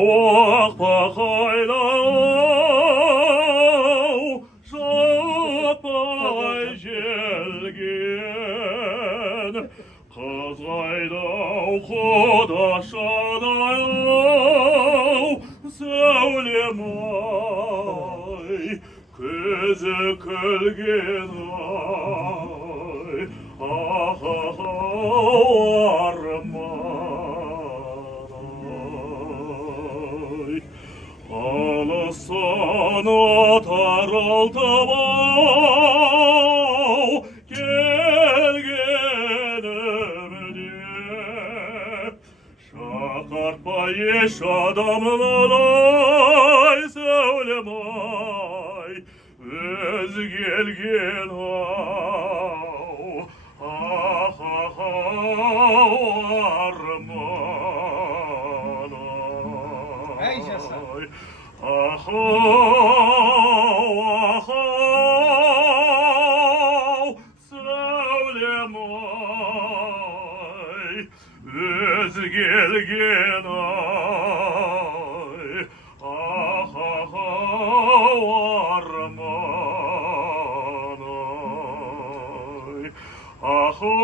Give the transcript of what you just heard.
Оқпақайлау жаппай желген қызғайдау құдашадай сәулем-ай көзі күлген ай арман-ай алыстан таралтып ау келгенімде шақыртпай еш адамдай сәулем-ай өз келген ау арман-ай ахау сәулем-ай өз келген ай ахау арман-ай ахау